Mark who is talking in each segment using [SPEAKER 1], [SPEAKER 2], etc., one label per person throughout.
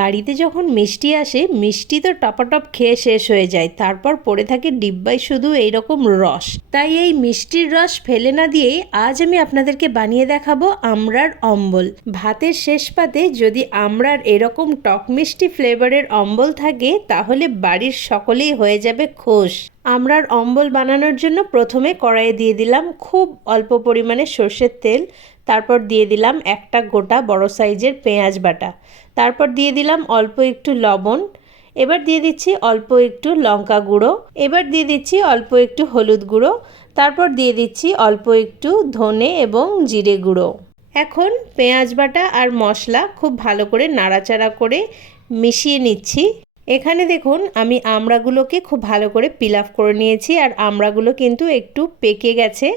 [SPEAKER 1] বাড়িতে যখন মিষ্টি আসে, মিষ্টি তো টপাটপ খেয়ে শেষ হয়ে যায়। তারপর পড়ে থাকে ডিব্বায় শুধু এইরকম রস। তাই এই মিষ্টির রস ফেলে না দিয়ে আজ আমি আপনাদেরকে বানিয়ে দেখাবো আমরার অম্বল। ভাতের শেষ পাতে যদি আমরার এরকম টক মিষ্টি ফ্লেভারের অম্বল থাকে, তাহলে বাড়ির সকলেই হয়ে যাবে খোশ। আমড়ার অম্বল বানানোর জন্য প্রথমে কড়াইয়ে দিয়ে দিলাম খুব অল্প পরিমাণে সর্ষের তেল। তারপর দিয়ে দিলাম একটা গোটা বড় সাইজের পেঁয়াজ বাটা। তারপর দিয়ে দিলাম অল্প একটু লবণ। এবার দিয়ে দিচ্ছি অল্প একটু লঙ্কা গুঁড়ো। এবার দিয়ে দিচ্ছি অল্প একটু হলুদ গুঁড়ো। তারপর দিয়ে দিচ্ছি অল্প একটু ধনে এবং জিরে গুঁড়ো। এখন পেঁয়াজ বাটা আর মশলা খুব ভালো করে নাড়াচাড়া করে মিশিয়ে নিচ্ছি। এখানে দেখুন আমি আমড়াগুলোকে খুব ভালো করে পিল আপ করে নিয়েছি আর আমড়াগুলো কিন্তু একটু পেকে গেছে।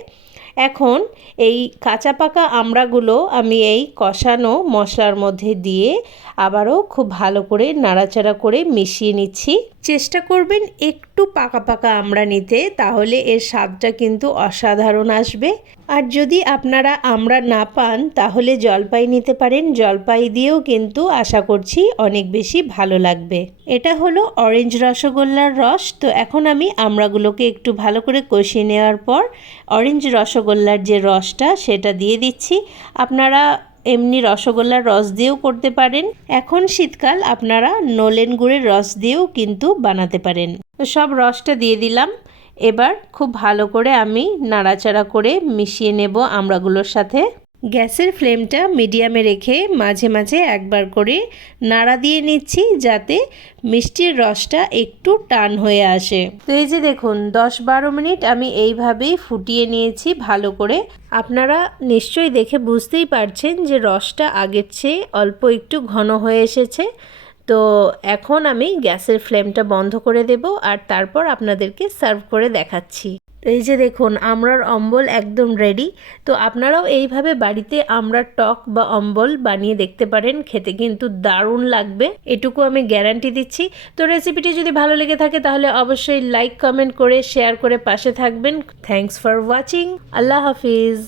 [SPEAKER 1] এখন এই কাঁচা পাকা আমড়াগুলো আমি এই কষানো মশলার মধ্যে দিয়ে আবারও খুব ভালো করে নাড়াচাড়া করে মিশিয়ে নিচ্ছি। চেষ্টা করবেন একটু পাকা পাকা আমড়া নিতে, তাহলে এর স্বাদটা কিন্তু অসাধারণ আসবে। আর যদি আপনারা আমরা না পান, তাহলে জলপাই নিতে পারেন। জলপাই দিয়েও কিন্তু আশা করছি অনেক বেশি ভালো লাগবে। এটা হলো অরেঞ্জ রসগোল্লার রস। তো এখন আমি আমড়াগুলোকে একটু ভালো করে কষিয়ে নেওয়ার পর অরেঞ্জ রসগোল্লার যে রসটা, সেটা দিয়ে দিচ্ছি। আপনারা এমনি রসগোল্লার রস দিয়েও করতে পারেন। এখন শীতকাল, আপনারা নলেন গুড়ের রস দিয়েও কিন্তু বানাতে পারেন। তো সব রসটা দিয়ে দিলাম। এবার খুব ভালো করে আমি নাড়াচাড়া করে মিশিয়ে নেব আমড়াগুলোর সাথে। গ্যাসের ফ্লেমটা মিডিয়ামে রেখে মাঝে মাঝে একবার করে নাড়া দিয়ে নিচ্ছি যাতে মিষ্টির রসটা একটু টান হয়ে আসে। তো এই যে দেখুন দশ বারো মিনিট আমি এইভাবেই ফুটিয়ে নিয়েছি ভালো করে। আপনারা নিশ্চয়ই দেখে বুঝতেই পারছেন যে রসটা আগের চেয়ে অল্প একটু ঘন হয়ে এসেছে। তো এখন আমি গ্যাসের ফ্লেমটা বন্ধ করে দেব আর তারপর আপনাদেরকে সার্ভ করে দেখাচ্ছি। এই যে দেখুন, আমরার অম্বল একদম রেডি তো আপনারাও এইভাবে বাড়িতে আমরার টক বা অম্বল বানিয়ে দেখতে পারেন, খেতে কিন্তু দারুণ লাগবে। এটুকু আমি গ্যারান্টি দিচ্ছি। তো রেসিপিটি যদি ভালো লেগে থাকে তাহলে অবশ্যই লাইক কমেন্ট করে শেয়ার করে পাশে থাকবেন। থ্যাংকস ফর ওয়াচিং আল্লাহ হাফিজ।